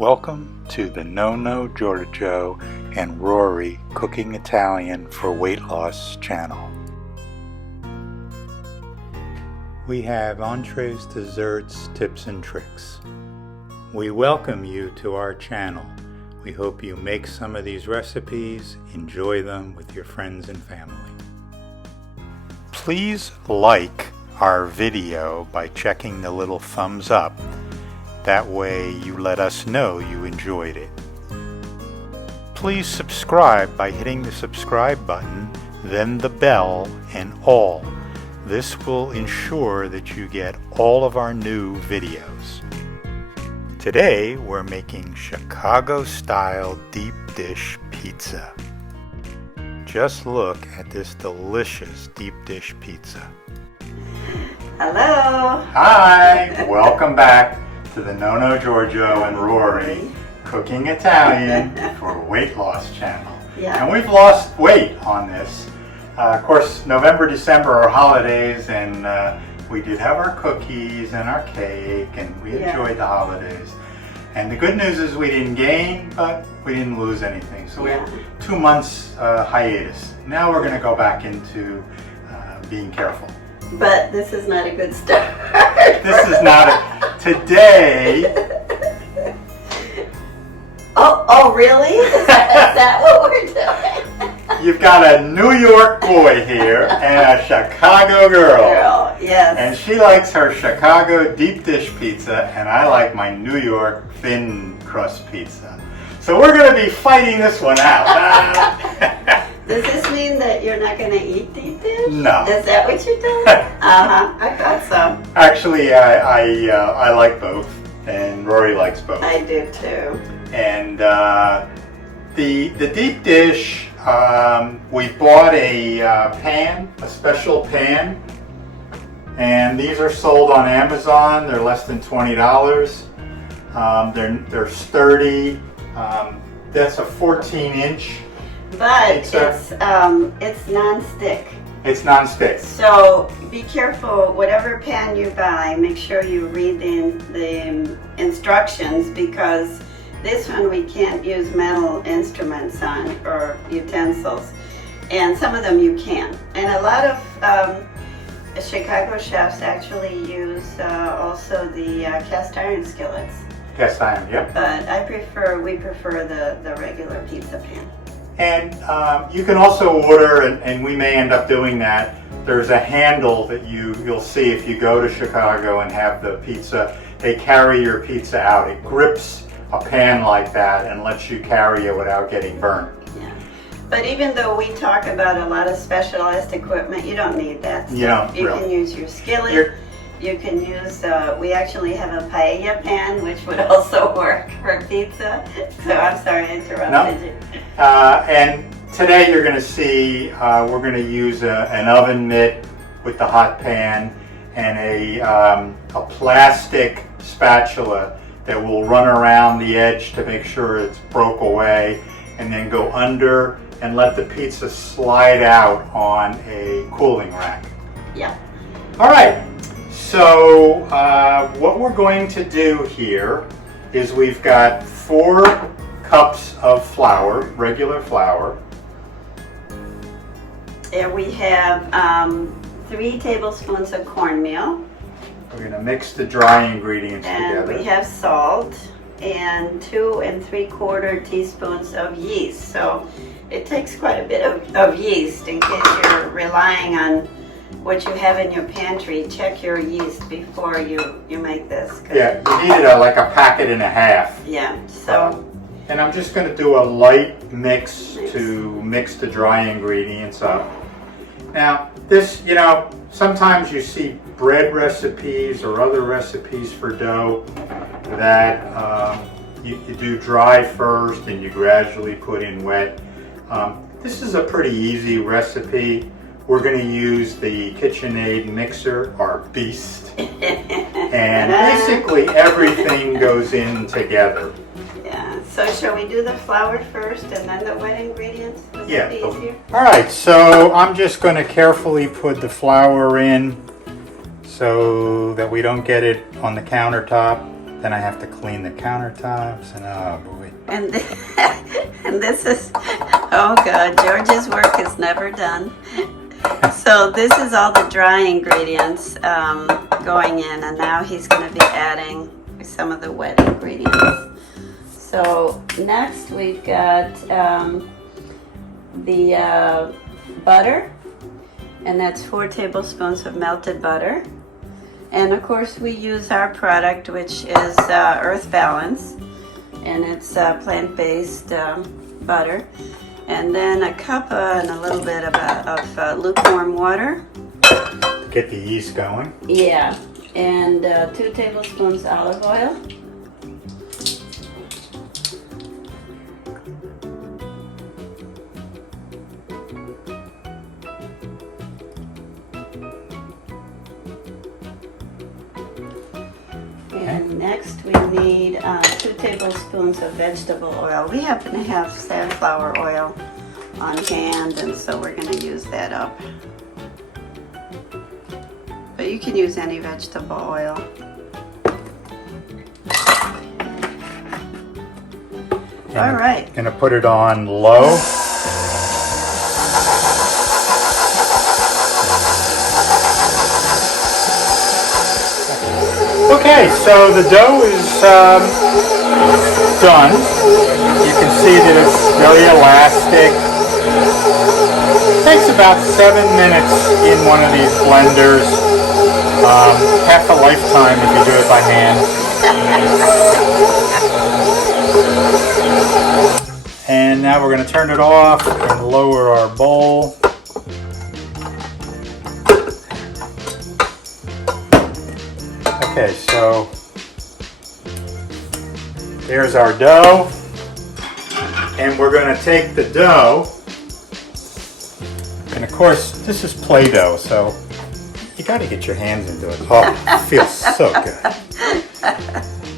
Welcome to the Nonno Giorgio and Rory Cooking Italian for Weight Loss channel. We have entrees, desserts, tips and tricks. We welcome you to our channel. We hope you make some of these recipes, enjoy them with your friends and family. Please like our video by checking the little thumbs up. That way you let us know you enjoyed it. Please subscribe by hitting the subscribe button, then the bell and all. This will ensure that you get all of our new videos. Today we're making Chicago-style deep dish pizza. Just look at this delicious deep dish pizza. Hello! Hi! Welcome back to the Nonno Giorgio and Rory Cooking Italian for Weight Loss channel. Yeah. And we've lost weight on this. Of course, November, December are holidays, and we did have our cookies and our cake, and we enjoyed the holidays. And the good news is we didn't gain, but we didn't lose anything. So we had 2 months hiatus. Now we're going to go back into being careful. But this is not a good start. This is not a... Today... Oh, really? Is that what we're doing? You've got a New York boy here and a Chicago girl. Yes. And she likes her Chicago deep dish pizza, and I like my New York thin crust pizza. So we're going to be fighting this one out. Does this mean that you're not going to eat deep dish? No. Is that what you're doing? I thought so. Actually, I like both, and Rory likes both. I do too. And the deep dish, we bought a pan, a special pan, and these are sold on Amazon. They're less than $20. They're sturdy. That's a 14-inch. But pizza. it's non-stick. It's non-stick. So be careful, whatever pan you buy, make sure you read the instructions, because this one we can't use metal instruments on or utensils, and some of them you can. And a lot of Chicago chefs actually use also the cast iron skillets. Cast iron, yep. But we prefer the regular pizza pan. And you can also order, and we may end up doing that, there's a handle that you'll see if you go to Chicago and have the pizza. They carry your pizza out. It grips a pan like that and lets you carry it without getting burned. Yeah. But even though we talk about a lot of specialized equipment, you don't need that. You don't, You really. can use your skillet. You can use, we actually have a paella pan, which would also work for pizza. So I'm sorry I interrupted you. And today you're going to see, we're going to use an oven mitt with the hot pan and a plastic spatula that will run around the edge to make sure it's broke away, and then go under and let the pizza slide out on a cooling rack. Yeah. All right. So what we're going to do here is we've got 4 cups of flour, regular flour. And we have 3 tablespoons of cornmeal. We're going to mix the dry ingredients And together. we have salt and 2 3/4 teaspoons of yeast. So it takes quite a bit of yeast. In case you're relying on what you have in your pantry, check your yeast before you make this. Yeah, you need like a packet and a half. Yeah, so. And I'm just going to do a light mix to mix the dry ingredients up. Now, this, sometimes you see bread recipes or other recipes for dough that you do dry first and you gradually put in wet. This is a pretty easy recipe. We're going to use the KitchenAid mixer, our beast, and basically everything goes in together. Yeah, so shall we do the flour first and then the wet ingredients? Would that be easier? All right, so I'm just going to carefully put the flour in so that we don't get it on the countertop. Then I have to clean the countertops, and oh boy. And, and this is, oh God, George's work is never done. So this is all the dry ingredients going in, and now he's going to be adding some of the wet ingredients. So next we've got the butter, and that's 4 tablespoons of melted butter. And of course we use our product, which is Earth Balance, and it's plant-based butter. And then a cup and a little bit of lukewarm water. Get the yeast going. Yeah, and 2 tablespoons olive oil. And next we need 2 tablespoons of vegetable oil. We happen to have safflower oil on hand, and so we're going to use that up. But you can use any vegetable oil. All right. Gonna put it on low. Okay, so the dough is done. You can see that it's very elastic. It takes about 7 minutes in one of these blenders. Half a lifetime if you do it by hand. And now we're going to turn it off and lower our bowl. Okay, so there's our dough, and we're going to take the dough, and of course this is Play-Doh, so you got to get your hands into it. Oh, it feels so good.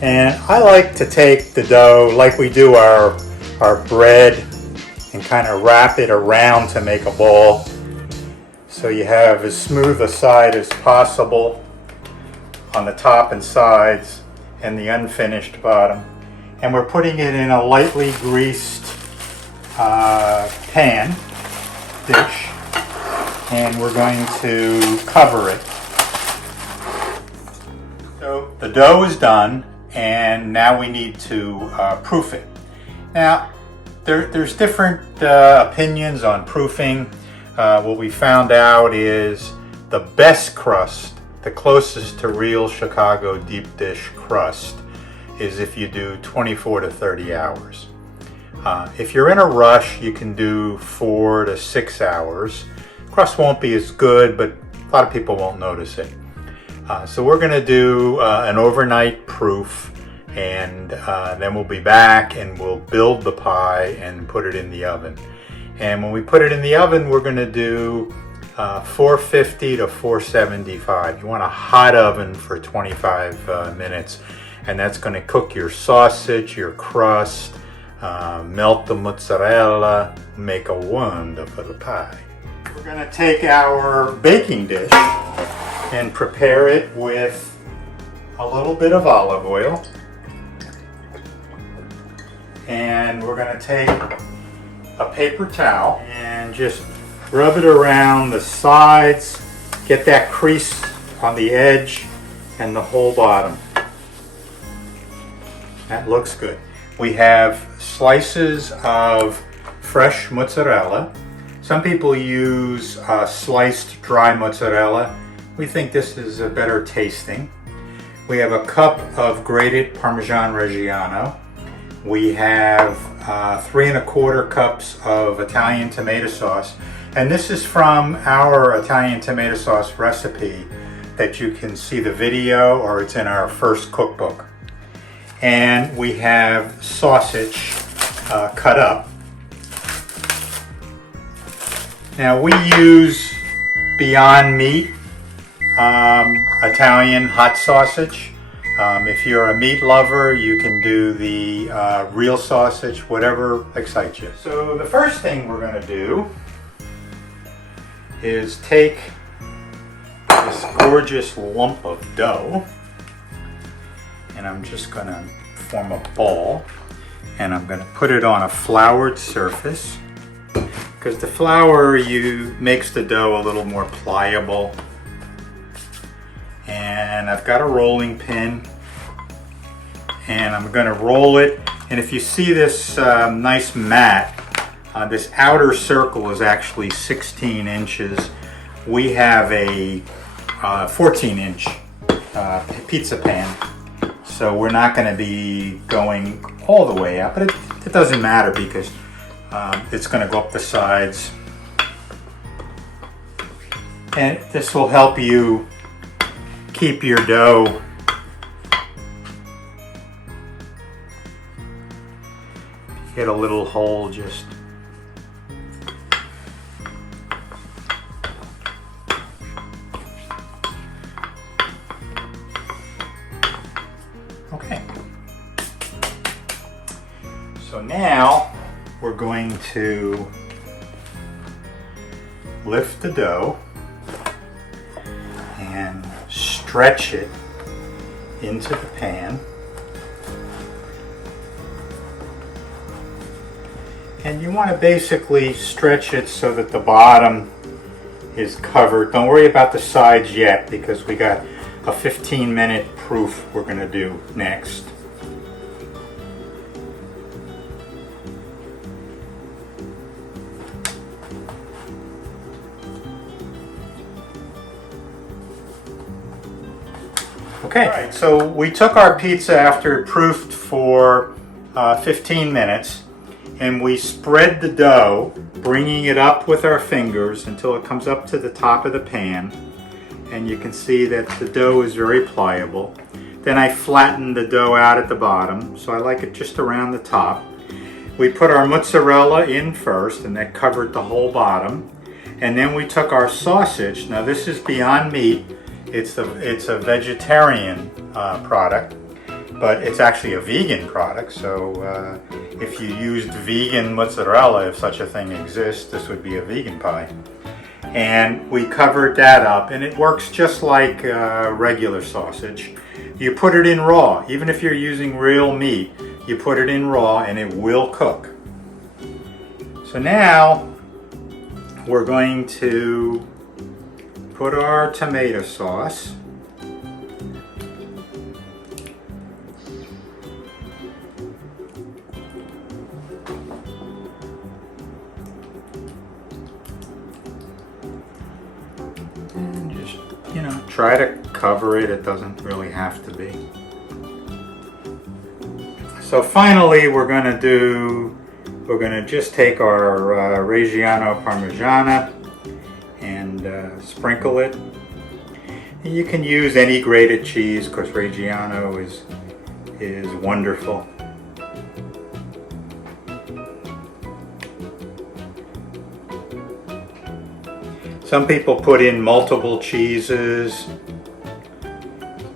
And I like to take the dough like we do our bread and kind of wrap it around to make a ball, so you have as smooth a side as possible on the top and sides and the unfinished bottom. And we're putting it in a lightly greased pan dish, and we're going to cover it. So the dough is done, and now we need to proof it. Now there's different opinions on proofing. What we found out is the best crust, the closest to real Chicago deep dish crust, is if you do 24 to 30 hours. If you're in a rush, you can do 4 to 6 hours. Crust won't be as good, but a lot of people won't notice it. So we're going to do an overnight proof, and then we'll be back and we'll build the pie and put it in the oven. And when we put it in the oven, we're going to do 450 to 475. You want a hot oven for 25 minutes, and that's going to cook your sausage, your crust, melt the mozzarella, make a wonderful pie. We're going to take our baking dish and prepare it with a little bit of olive oil, and we're going to take a paper towel and just rub it around the sides, get that crease on the edge and the whole bottom. That looks good. We have slices of fresh mozzarella. Some people use sliced dry mozzarella. We think this is a better tasting. We have a cup of grated Parmesan Reggiano. We have 3 1/4 cups of Italian tomato sauce. And this is from our Italian tomato sauce recipe that you can see the video, or it's in our first cookbook. And we have sausage cut up. Now we use Beyond Meat Italian hot sausage. If you're a meat lover, you can do the real sausage, whatever excites you. So the first thing we're going to do is take this gorgeous lump of dough, and I'm just going to form a ball, and I'm going to put it on a floured surface, because the flour makes the dough a little more pliable. And I've got a rolling pin, and I'm going to roll it. And if you see this nice mat, this outer circle is actually 16 inches. We have a 14-inch pizza pan, so we're not going to be going all the way up, but it doesn't matter because it's going to go up the sides. And this will help you keep your dough get a little hole just okay. So now we're going to lift the dough and stretch it into the pan. And you want to basically stretch it so that the bottom is covered. Don't worry about the sides yet, because we got a 15-minute proof we're going to do next. Okay, all right, so we took our pizza after it proofed for 15 minutes, and we spread the dough, bringing it up with our fingers until it comes up to the top of the pan. And you can see that the dough is very pliable. Then I flattened the dough out at the bottom, so I like it just around the top. We put our mozzarella in first, and that covered the whole bottom. And then we took our sausage. Now this is Beyond Meat. It's a vegetarian product, but it's actually a vegan product. So if you used vegan mozzarella, if such a thing exists, this would be a vegan pie. And we covered that up, and it works just like regular sausage. You put it in raw. Even if you're using real meat, you put it in raw and it will cook. So now we're going to put our tomato sauce. And just, try to cover it. It doesn't really have to be. So finally we're going to just take our Reggiano Parmigiana and sprinkle it. And you can use any grated cheese, because Reggiano is wonderful. Some people put in multiple cheeses.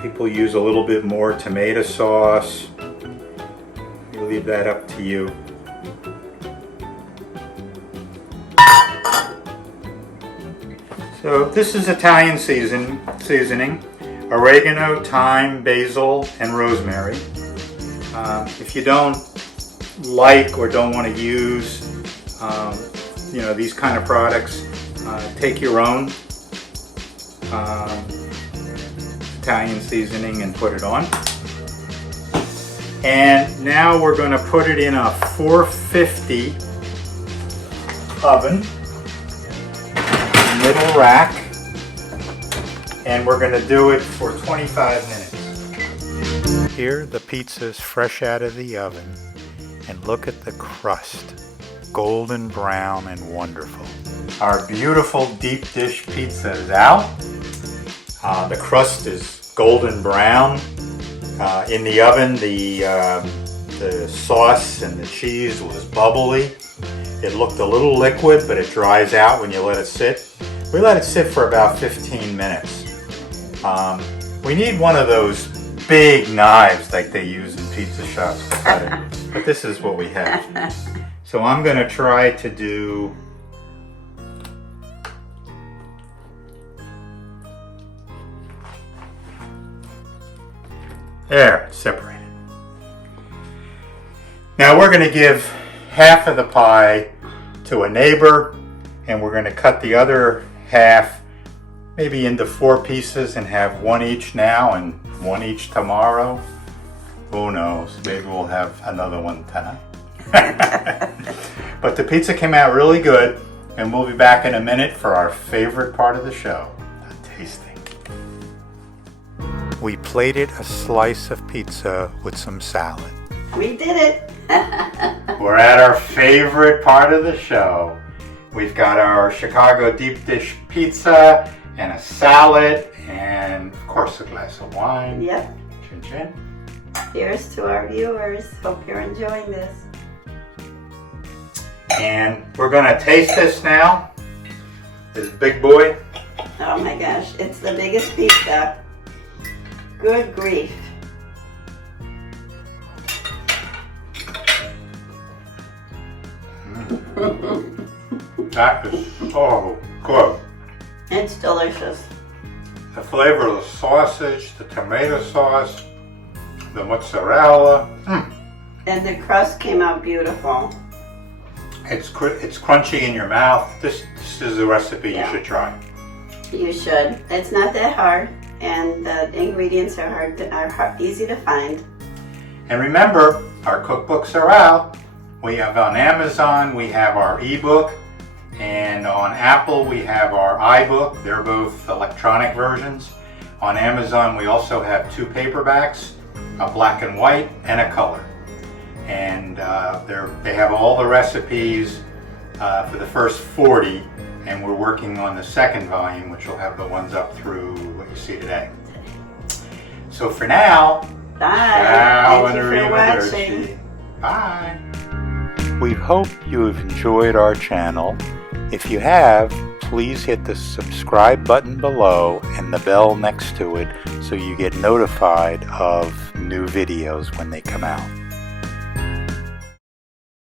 People use a little bit more tomato sauce. You leave that up to you. So this is Italian seasoning, oregano, thyme, basil, and rosemary. If you don't like or don't want to use these kind of products, take your own Italian seasoning and put it on. And now we're going to put it in a 450 oven, middle rack, and we're going to do it for 25 minutes. Here the pizza's fresh out of the oven, and look at the crust, golden brown and wonderful. Our beautiful deep dish pizza is out. The crust is golden brown. In the oven, the sauce and the cheese was bubbly. It looked a little liquid, but it dries out when you let it sit. We let it sit for about 15 minutes. We need one of those big knives like they use in pizza shops to cut it, but this is what we have. So I'm going to try to do There, it's separated. Now we're going to give half of the pie to a neighbor, and we're going to cut the other half maybe into 4 pieces and have one each now and one each tomorrow. Who knows? Maybe we'll have another one tonight. But the pizza came out really good, and we'll be back in a minute for our favorite part of the show, the tasting. We plated a slice of pizza with some salad. We did it. We're at our favorite part of the show. We've got our Chicago deep dish pizza and a salad and of course a glass of wine. Yep. Chin chin. Here's to our viewers. Hope you're enjoying this. And we're gonna taste this now. This big boy. Oh my gosh, it's the biggest pizza. Good grief. That is so good. It's delicious. The flavor of the sausage, the tomato sauce, the mozzarella. And the crust came out beautiful. It's crunchy in your mouth. This is a recipe you should try. You should. It's not that hard, and the ingredients are easy to find. And remember, our cookbooks are out. We have on Amazon, we have our ebook, and on Apple we have our iBook. They're both electronic versions. On Amazon we also have 2 paperbacks, a black and white and a color. And they have all the recipes for the first 40, and we're working on the second volume, which will have the ones up through what you see today. So for now, bye. Ciao, Thank you for watching. Bye. We hope you have enjoyed our channel. If you have, please hit the subscribe button below and the bell next to it so you get notified of new videos when they come out.